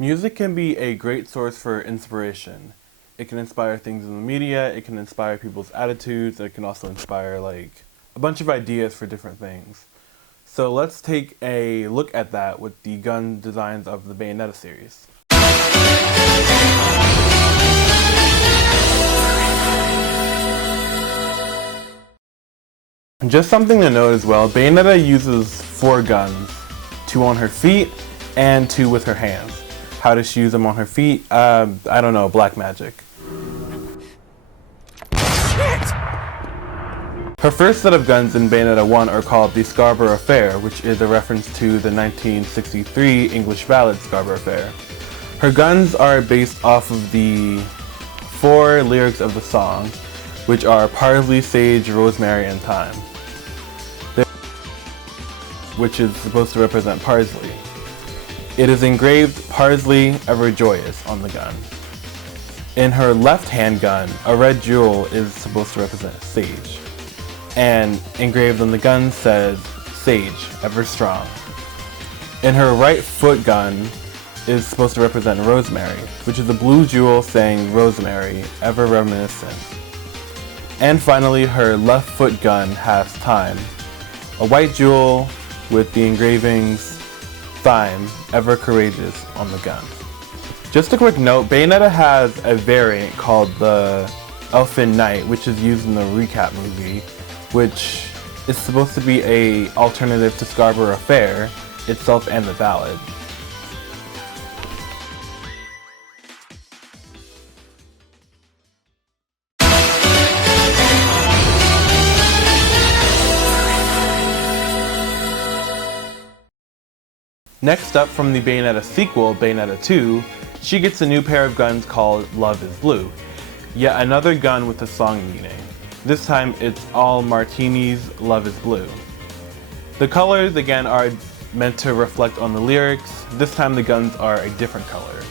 Music can be a great source for inspiration. It can inspire things in the media, it can inspire people's attitudes, it can also inspire like a bunch of ideas for different things. So let's take a look at that with the gun designs of the Bayonetta series. Just something to note as well, Bayonetta uses 4 guns, 2 on her feet and 2 with her hands. How does she use them on her feet? I don't know, black magic. Her first set of guns in Bayonetta 1 are called the Scarborough Fair, which is a reference to the 1963 English ballad Scarborough Fair. Her guns are based off of the 4 lyrics of the song, which are parsley, sage, rosemary, and thyme, which is supposed to represent parsley. It is engraved parsley, ever joyous on the gun. In her left hand gun, a red jewel is supposed to represent sage. And engraved on the gun says, sage, ever strong. In her right foot gun is supposed to represent rosemary, which is a blue jewel saying rosemary, ever reminiscent. And finally, her left foot gun has thyme, a white jewel with the engravings thyme, ever courageous on the gun. Just a quick note, Bayonetta has a variant called the Elfin Knight, which is used in the recap movie, which is supposed to be a alternative to Scarborough Fair itself and the ballad. Next up, from the Bayonetta sequel, Bayonetta 2, she gets a new pair of guns called Love is Blue. Yet another gun with a song meaning. This time it's all martinis, love is blue. The colors again are meant to reflect on the lyrics. This time the guns are a different color.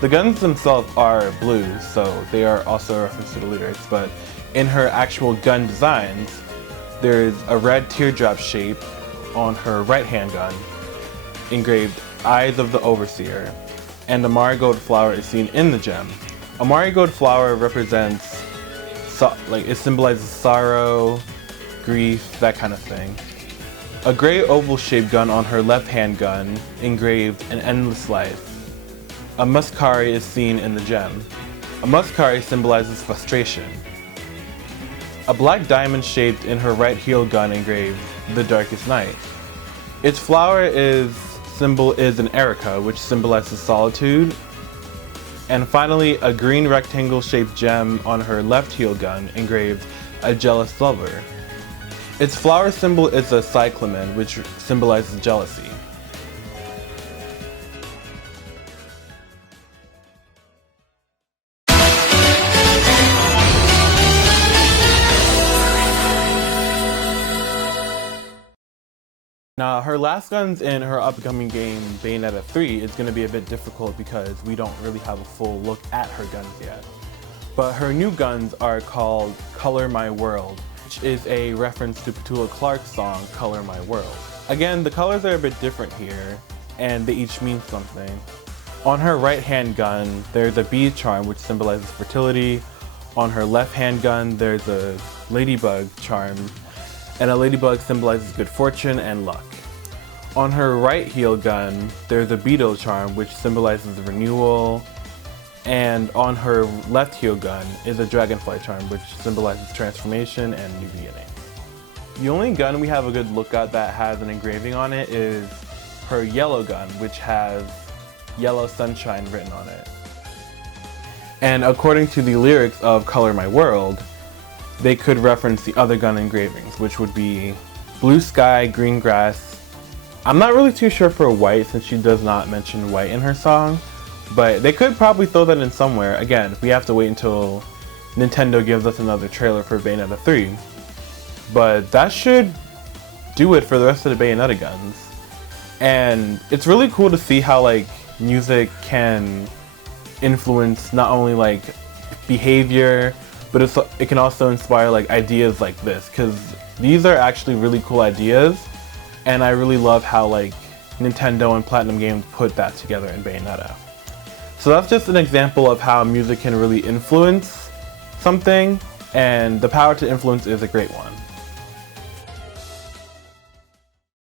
The guns themselves are blue, so they are also a reference to the lyrics, but in her actual gun designs, there's a red teardrop shape on her right hand gun, engraved Eyes of the Overseer, and a marigold flower is seen in the gem. A marigold flower represents, it symbolizes sorrow, grief, that kind of thing. A gray oval shaped gun on her left hand gun, engraved An Endless Life. A muscari is seen in the gem. A muscari symbolizes frustration. A black diamond shaped in her right heel gun, engraved The Darkest Night. Its flower symbol is an erica, which symbolizes solitude. And finally, a green rectangle shaped gem on her left heel gun, engraved A Jealous Lover. Its flower symbol is a cyclamen, which symbolizes jealousy. Now, her last guns in her upcoming game, Bayonetta 3, is going to be a bit difficult because we don't really have a full look at her guns yet. But her new guns are called Color My World, which is a reference to Petula Clark's song, Color My World. Again, the colors are a bit different here, and they each mean something. On her right hand gun, there's a bee charm, which symbolizes fertility. On her left hand gun, there's a ladybug charm, and a ladybug symbolizes good fortune and luck. On her right heel gun, there's a beetle charm, which symbolizes renewal, and on her left heel gun is a dragonfly charm, which symbolizes transformation and new beginning. The only gun we have a good look at that has an engraving on it is her yellow gun, which has yellow sunshine written on it. And according to the lyrics of Color My World, they could reference the other gun engravings, which would be blue sky, green grass. I'm not really too sure for white since she does not mention white in her song, but they could probably throw that in somewhere. Again, we have to wait until Nintendo gives us another trailer for Bayonetta 3. But that should do it for the rest of the Bayonetta guns. And it's really cool to see how music can influence not only behavior, but it can also inspire ideas like this, because these are actually really cool ideas, and I really love how Nintendo and Platinum Games put that together in Bayonetta. So that's just an example of how music can really influence something, and the power to influence is a great one.